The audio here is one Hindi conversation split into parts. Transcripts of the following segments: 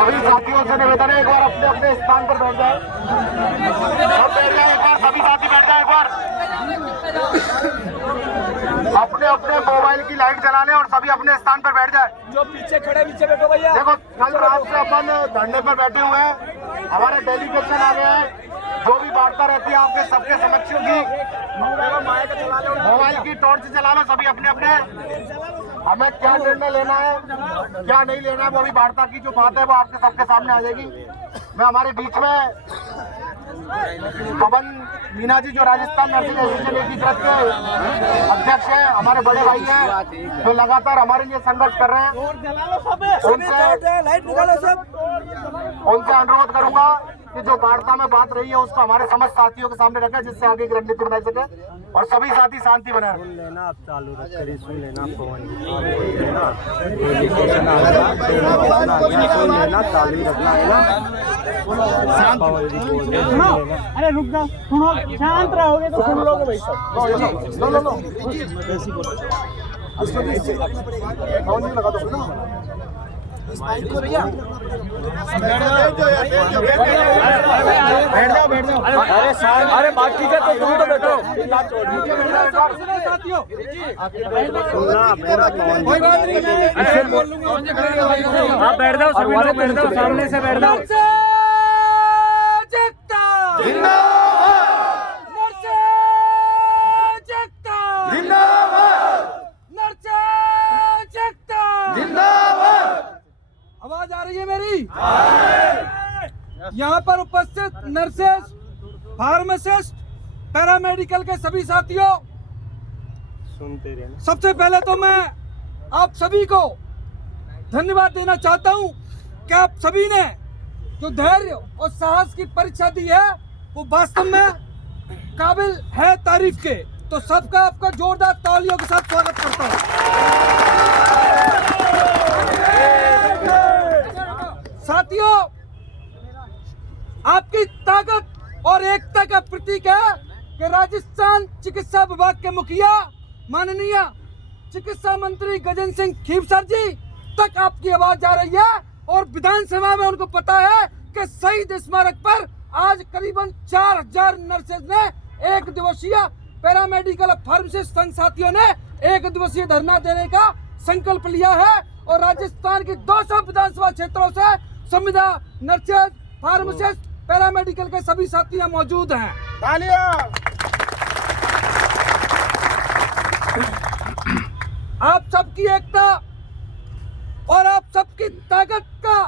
सभी साथियों से निवेदन है एक बार अपने अपने स्थान पर बैठ जाए। सब बैठ जाए एक बार, सभी साथी बैठ जाए एक बार। अपने अपने मोबाइल की लाइट जला लें और सभी अपने स्थान पर बैठ जाए। जो पीछे खड़े पीछे बैठो भैया। देखो कल रात से अपन धरने पर बैठे हुए हैं, हमारे डेलीगेशन आ गया है। जो भी वार्ता रहती है आपके सबके समक्ष की, मोबाइल की टॉर्च जला लो सभी अपने अपने। हमें क्या निर्णय लेना है क्या नहीं लेना है वो अभी वार्ता की जो बात है वो आपके सबके सामने आ जाएगी। मैं हमारे बीच में पवन मीना जी जो राजस्थान नर्सिंग एसोसिएशन एकीकृत के अध्यक्ष हैं, हमारे बड़े भाई हैं जो लगातार हमारे लिए संघर्ष कर रहे हैं, उनसे अनुरोध करूंगा कि जो वार्ता में बात रही है उसको हमारे समस्त साथियों के सामने रखें जिससे आगे की रणनीति बनाई सके और सभी साथी शांति बनाए। सुन लेना आप चालू रख कर सुन लेना पवन सुन लेना चालू रखना है ना। अरे रुक जाओ, सुनो, शांत रहोगे तो सुन लोगे भाई सब। लगा दो ना भैया। बैठ जाओ। अरे बात ठीक है तो तुम तो बैठो। कोई बात नहीं, आप बैठ जाओ, सभी लोग बैठ जाओ, सामने से बैठ जाओ। आवाज आ रही है मेरी? यहाँ पर उपस्थित नर्सेस, फार्मासिस्ट, पैरामेडिकल के सभी साथियों, सुनते रहना। सबसे पहले तो मैं आप सभी को धन्यवाद देना चाहता हूँ कि आप सभी ने जो धैर्य और साहस की परीक्षा दी है वो वास्तव में काबिल है तारीफ के। तो सबका आपका जोरदार तालियों के साथ स्वागत करता हूँ। साथियों, आपकी ताकत और एकता का प्रतीक है कि राजस्थान चिकित्सा विभाग के मुखिया माननीय चिकित्सा मंत्री गजेंद्र सिंह खीवसर जी तक आपकी आवाज जा रही है और विधानसभा में उनको पता है कि शहीद स्मारक पर आज करीबन 4000 नर्सेज ने एक दिवसीय, पैरामेडिकल फार्मासिस्ट संघ साथियों ने एक दिवसीय धरना देने का संकल्प लिया है और राजस्थान की 200 विधानसभा क्षेत्रों से संविदा नर्सेज, फार्मासिस्ट, पैरामेडिकल के सभी साथी यहाँ मौजूद हैं। आप सबकी एकता और आप सबकी ताकत का,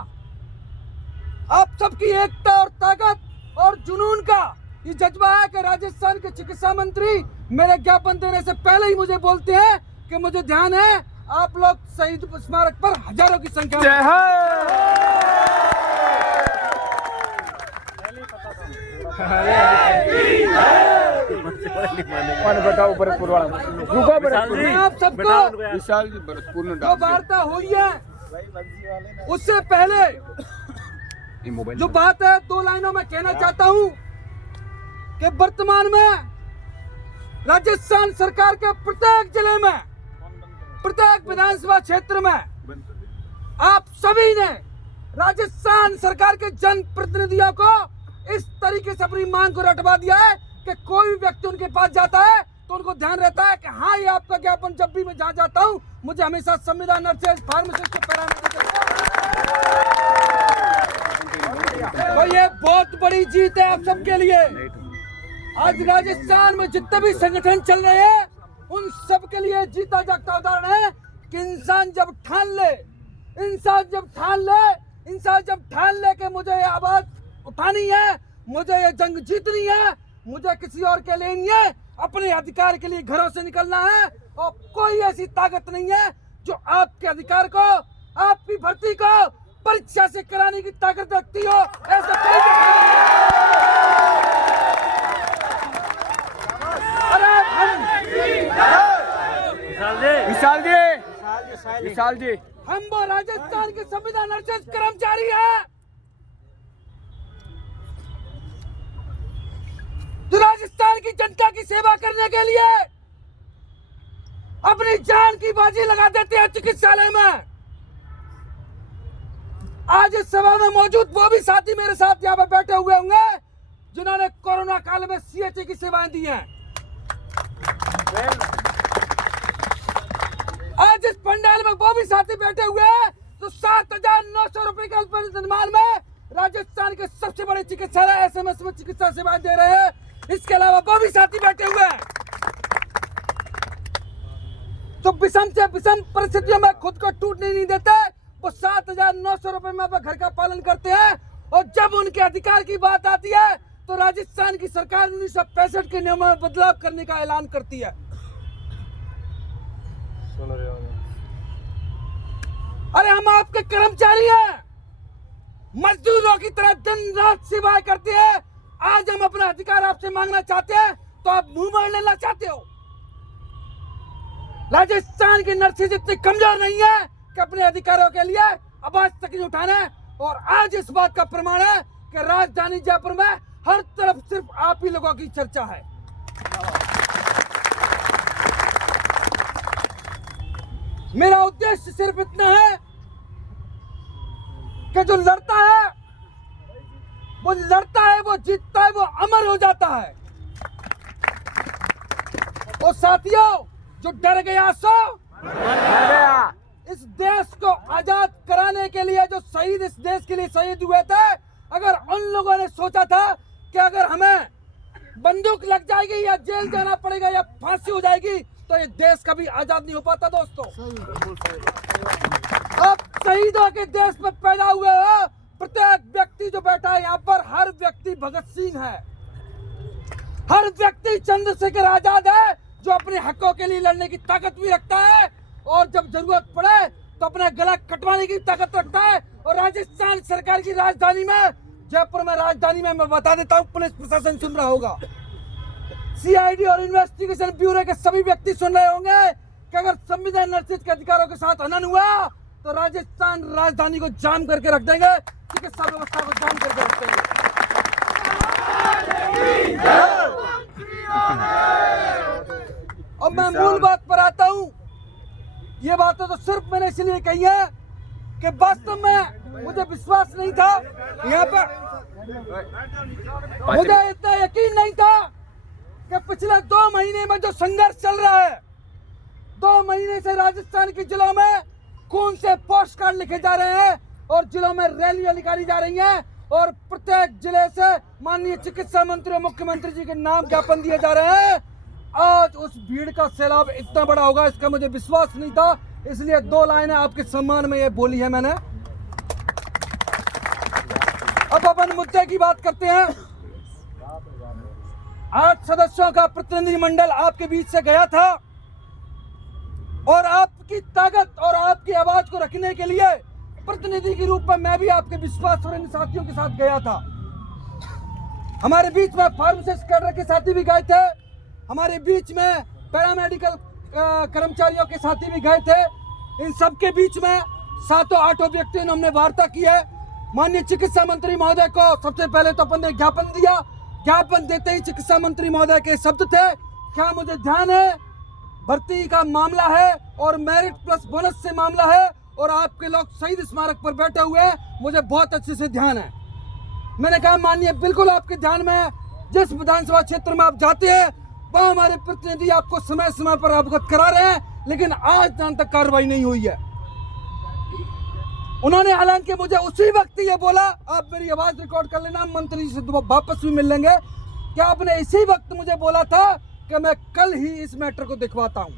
आप सबकी एकता और ताकत और जुनून का ये जज्बा है कि राजस्थान के चिकित्सा मंत्री मेरे ज्ञापन देने से पहले ही मुझे बोलते हैं कि मुझे ध्यान है आप लोग शहीद स्मारक पर हजारों की संख्या में। आप सबको जो वार्ता हुई है उससे पहले जो बात है 2 लाइनों में कहना चाहता हूँ कि वर्तमान में राजस्थान सरकार के प्रत्येक जिले में, प्रत्येक विधानसभा क्षेत्र में आप सभी ने राजस्थान सरकार के जन प्रतिनिधियों को इस तरीके से अपनी मांग को रटवा दिया है कि कोई भी व्यक्ति उनके पास जाता है तो उनको ध्यान रहता है कि हाँ ये आपका ज्ञापन, जब भी मैं जहाँ जाता हूँ मुझे हमेशा संविदा नर्सेज, फार्मासिस्ट, पैरामेडिकल। तो ये बहुत बड़ी जीत है आप सबके लिए। आज राजस्थान में जितने भी संगठन चल रहे हैं उन सब के लिए जीता जागता उदाहरण है कि इंसान जब ठान ले कि मुझे ये आवाज उठानी है, मुझे ये जंग जीतनी है, मुझे किसी और के लिए नहीं है, अपने अधिकार के लिए घरों से निकलना है और कोई ऐसी ताकत नहीं है जो आपके अधिकार को, आपकी भर्ती को परीक्षा से कराने की ताकत रखती हो। ऐसा कोई विशाल जी, हम वो राजस्थान के संविदा नर्सेज कर्मचारी हैं जो राजस्थान की जनता की सेवा करने के लिए अपनी जान की बाजी लगा देते हैं चिकित्सालय में। आज इस सभा में मौजूद वो भी साथी मेरे साथ यहाँ पे बैठे हुए होंगे जिन्होंने कोरोना काल में CHA की सेवाएं दी हैं। आज इस पंडाल में वो भी साथी बैठे हुए हैं तो 7,900 रुपए के अल्पनिर्माण में राजस्थान के सबसे बड़े चिकित्सालय SMS में चिकित्सा सेवाएं दे रहे हैं। इसके अलावा वो भी साथी बैठे हुए हैं। तो विषम से विषम परिस्थितियों में खुद को टूटने नहीं देते, वो 7,900 रुपए में घर का पालन करते हैं। और जब उनके अधिकार की बात आती है तो राजस्थान की सरकार 1965 के नियमों में बदलाव करने का ऐलान करती है। सुन रहे हो ना? अरे हम आपके कर्मचारी हैं, मजदूरों की तरह दिन रात सेवाएं करते हैं। आज हम अपना अधिकार आपसे मांगना चाहते हैं तो आप मुंह मोड़ लेना चाहते हो। राजस्थान की नर्सेज इतनी कमजोर नहीं है कि अपने अधिकारों के लिए आवाज तक नहीं उठाना। और आज इस बात का प्रमाण है कि राजधानी जयपुर में हर तरफ सिर्फ आप ही लोगों की चर्चा है। मेरा उद्देश्य सिर्फ इतना है कि जो लड़ता है वो जीतता है, वो अमर हो जाता है। और साथियों, जो डर गया सो इस देश को आजाद कराने के लिए जो शहीद इस देश के लिए शहीद हुए थे, अगर उन लोगों ने सोचा था कि अगर हमें बंदूक लग जाएगी या जेल जाना पड़ेगा या फांसी हो जाएगी तो ये देश कभी आजाद नहीं हो पाता। दोस्तों, आप शहीदों के देश में पैदा हुए हो। प्रत्येक व्यक्ति जो बैठा है यहाँ पर, हर व्यक्ति भगत सिंह है, हर व्यक्ति चंद्रशेखर आजाद है जो अपने हकों के लिए लड़ने की ताकत भी रखता है और जब जरूरत पड़े तो अपना गला कटवाने की ताकत रखता है। और राजस्थान सरकार की राजधानी में, जयपुर में राजधानी में, मैं बता देता हूँ, पुलिस प्रशासन सुन रहा होगा, CID और इन्वेस्टिगेशन ब्यूरो के सभी व्यक्ति सुन रहे होंगे कि अगर संविधान नर्सिस के अधिकारों के साथ हनन हुआ तो राजस्थान राजधानी को जाम करके रख देंगे, चिकित्सा व्यवस्था को जाम करके रख देंगे। अब मैं मूल बात पर आता हूँ। ये बातें तो सिर्फ मैंने इसलिए कही है कि वास्तव में मुझे विश्वास नहीं था यहाँ पर, मुझे इतना यकीन नहीं था कि पिछले 2 महीने में जो संघर्ष चल रहा है, 2 महीने से राजस्थान के जिलों में खून से पोस्ट कार्ड लिखे जा रहे हैं और जिलों में रैलियां निकाली जा रही हैं और प्रत्येक जिले से माननीय चिकित्सा मंत्री और मुख्यमंत्री जी के नाम ज्ञापन दिए जा रहे हैं। आज उस भीड़ का सैलाब इतना बड़ा होगा इसका मुझे विश्वास नहीं था, इसलिए 2 लाइनें आपके सम्मान में ये बोली है मैंने। अब अपन मुद्दे की बात करते हैं। 8 सदस्यों का प्रतिनिधिमंडल आपके बीच से गया था और आपकी ताकत और आपकी आवाज को रखने के लिए प्रतिनिधि के रूप में मैं भी आपके विश्वास और इन साथियों के साथ गया था। हमारे बीच में फार्मासिस्ट कैडर के साथी भी गए थे, हमारे बीच में पैरामेडिकल कर्मचारियों के साथी भी गए थे। इन सब के बीच में 7-8 व्यक्तियों ने हमने वार्ता की है। माननीय चिकित्सा मंत्री महोदय को सबसे पहले तो अपन ने ज्ञापन दिया। ज्ञापन देते ही चिकित्सा मंत्री महोदय के शब्द थे, क्या मुझे ध्यान है भर्ती का मामला है और मेरिट प्लस बोनस से मामला है और आपके लोग शहीद स्मारक पर बैठे हुए हैं, मुझे बहुत अच्छे से ध्यान है। मैंने कहा माननीय बिल्कुल आपके ध्यान में है, जिस विधानसभा क्षेत्र में आप जाते हैं वहाँ हमारे प्रतिनिधि आपको समय समय पर अवगत करा रहे हैं, लेकिन आज दिन तक कार्रवाई नहीं हुई है। उन्होंने हालांकि मुझे उसी वक्त ये बोला, आप मेरी आवाज रिकॉर्ड कर लेना, मंत्री जी से वापस भी मिल लेंगे, कि आपने इसी वक्त मुझे बोला था कि मैं कल ही इस मैटर को दिखवाता हूं,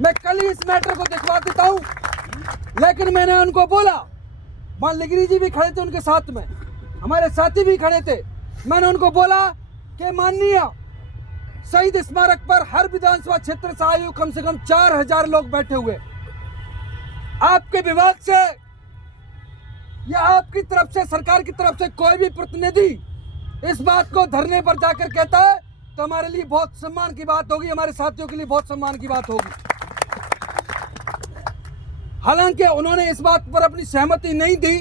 मैं कल ही इस मैटर को दिखवा देता हूं। लेकिन मैंने उनको बोला, वहां लिगरी जी भी खड़े थे उनके साथ में, हमारे साथी भी खड़े थे, मैंने उनको बोला कि माननीय शहीद स्मारक पर हर विधानसभा क्षेत्र से आयु कम से कम 4000 लोग बैठे हुए, आपके विभाग से या आपकी तरफ से, सरकार की तरफ से कोई भी प्रतिनिधि इस बात को धरने पर जाकर कहता है तो हमारे लिए बहुत सम्मान की बात होगी, हमारे साथियों के लिए बहुत सम्मान की बात होगी। हालांकि उन्होंने इस बात पर अपनी सहमति नहीं दी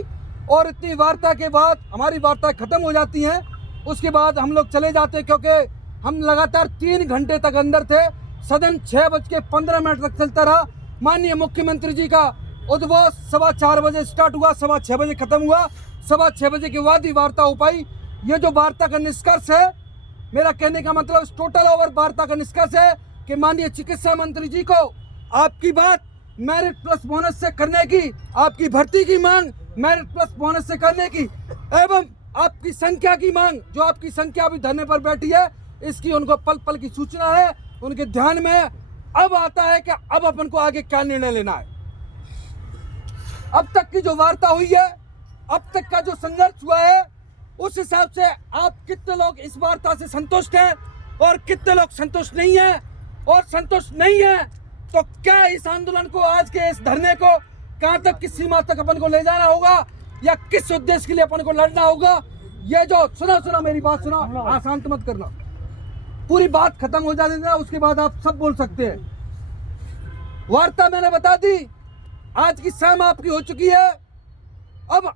और इतनी वार्ता के बाद हमारी वार्ता खत्म हो जाती है। उसके बाद हम लोग चले जाते, क्योंकि हम लगातार 3 घंटे तक अंदर थे। सदन 6:15 तक चलता रहा। माननीय मुख्यमंत्री जी का उद्भव 4:15 बजे स्टार्ट हुआ, 6:15 बजे खत्म हुआ। 6:15 बजे के बाद ही वार्ता हो पाई। ये जो वार्ता का निष्कर्ष है, मेरा कहने का मतलब टोटल ओवर वार्ता का निष्कर्ष है कि माननीय चिकित्सा मंत्री जी को आपकी बात मेरिट प्लस बोनस से करने की, आपकी भर्ती की मांग मेरिट प्लस बोनस से करने की, एवं आपकी संख्या की मांग, जो आपकी संख्या अभी धरने पर बैठी है, इसकी उनको पल पल की सूचना है। उनके ध्यान में अब आता है कि अब अपन को आगे क्या निर्णय लेना है। अब तक की जो वार्ता हुई है, अब तक का जो संघर्ष हुआ है, उस हिसाब से आप कितने लोग इस वार्ता से संतुष्ट हैं और कितने लोग संतुष्ट नहीं हैं, और संतुष्ट नहीं है तो क्या इस आंदोलन को, आज के इस धरने को कहां तक, किस सीमा तक अपन को ले जाना होगा, या किस उद्देश्य के लिए अपन को लड़ना होगा। ये जो सुना मेरी बात सुना, अशांत मत करना, पूरी बात खत्म हो जाने देना, उसके बाद आप सब बोल सकते हैं। वार्ता मैंने बता दी, आज की शाम आपकी हो चुकी है। अब